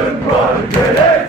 Gönül var gele